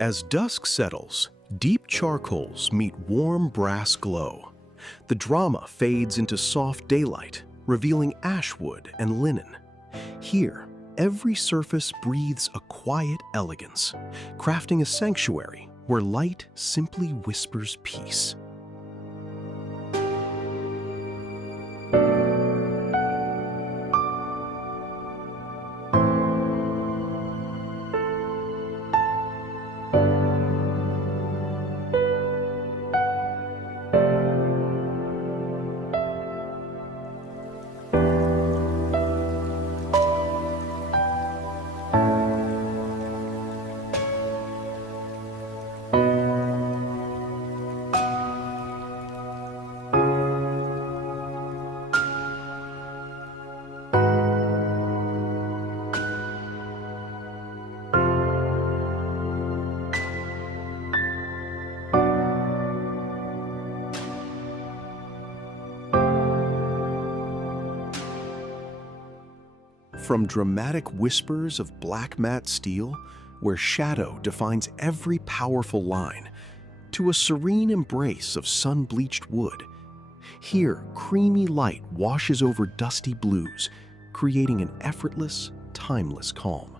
As dusk settles, deep charcoals meet warm brass glow. The drama fades into soft daylight, revealing ashwood and linen. Here, every surface breathes a quiet elegance, crafting a sanctuary where light simply whispers peace. From dramatic whispers of black matte steel, where shadow defines every powerful line, to a serene embrace of sun-bleached wood, here creamy light washes over dusty blues, creating an effortless, timeless calm.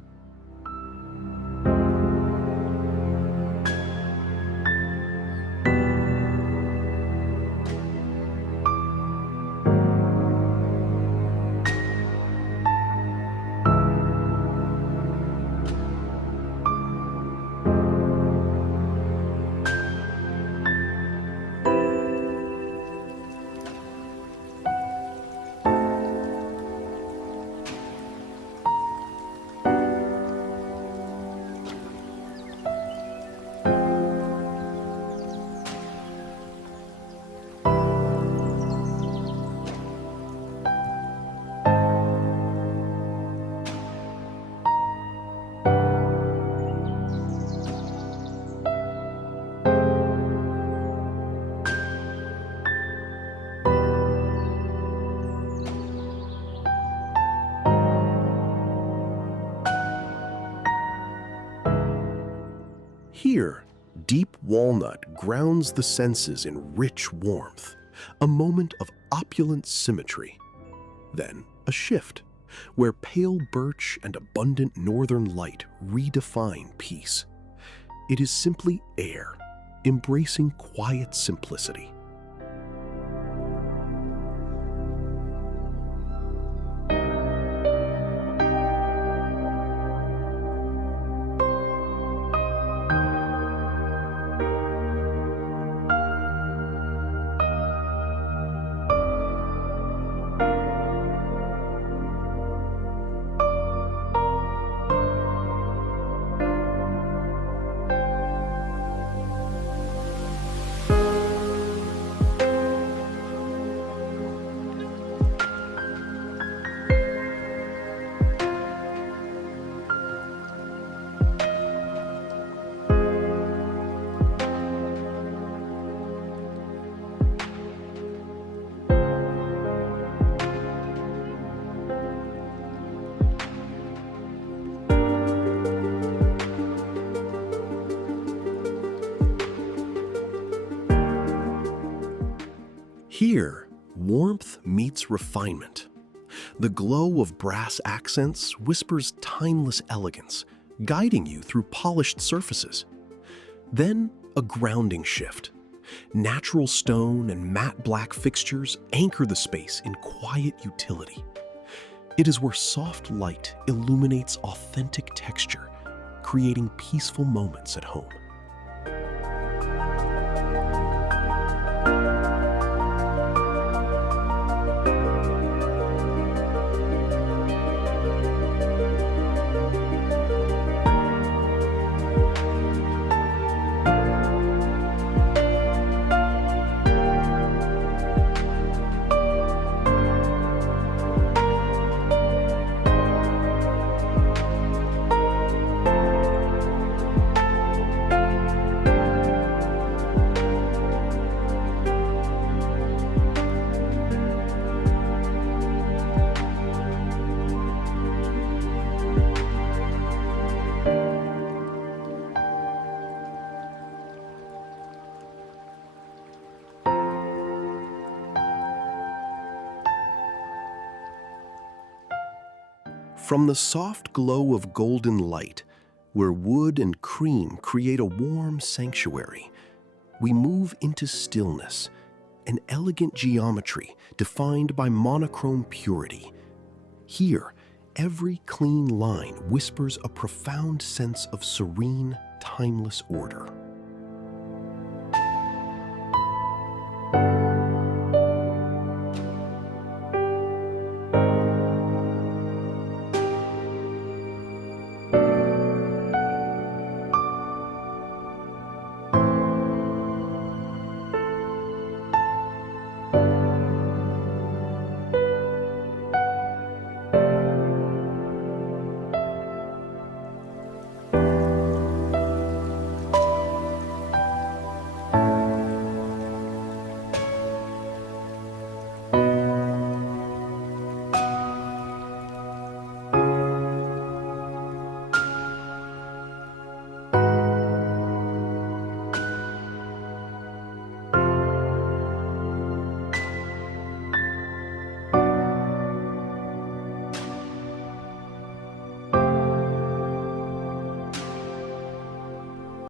Here, deep walnut grounds the senses in rich warmth, a moment of opulent symmetry. Then a shift, where pale birch and abundant northern light redefine peace. It is simply air, embracing quiet simplicity. Here, warmth meets refinement. The glow of brass accents whispers timeless elegance, guiding you through polished surfaces. Then, a grounding shift. Natural stone and matte black fixtures anchor the space in quiet utility. It is where soft light illuminates authentic texture, creating peaceful moments at home. From the soft glow of golden light, where wood and cream create a warm sanctuary, we move into stillness, an elegant geometry defined by monochrome purity. Here, every clean line whispers a profound sense of serene, timeless order.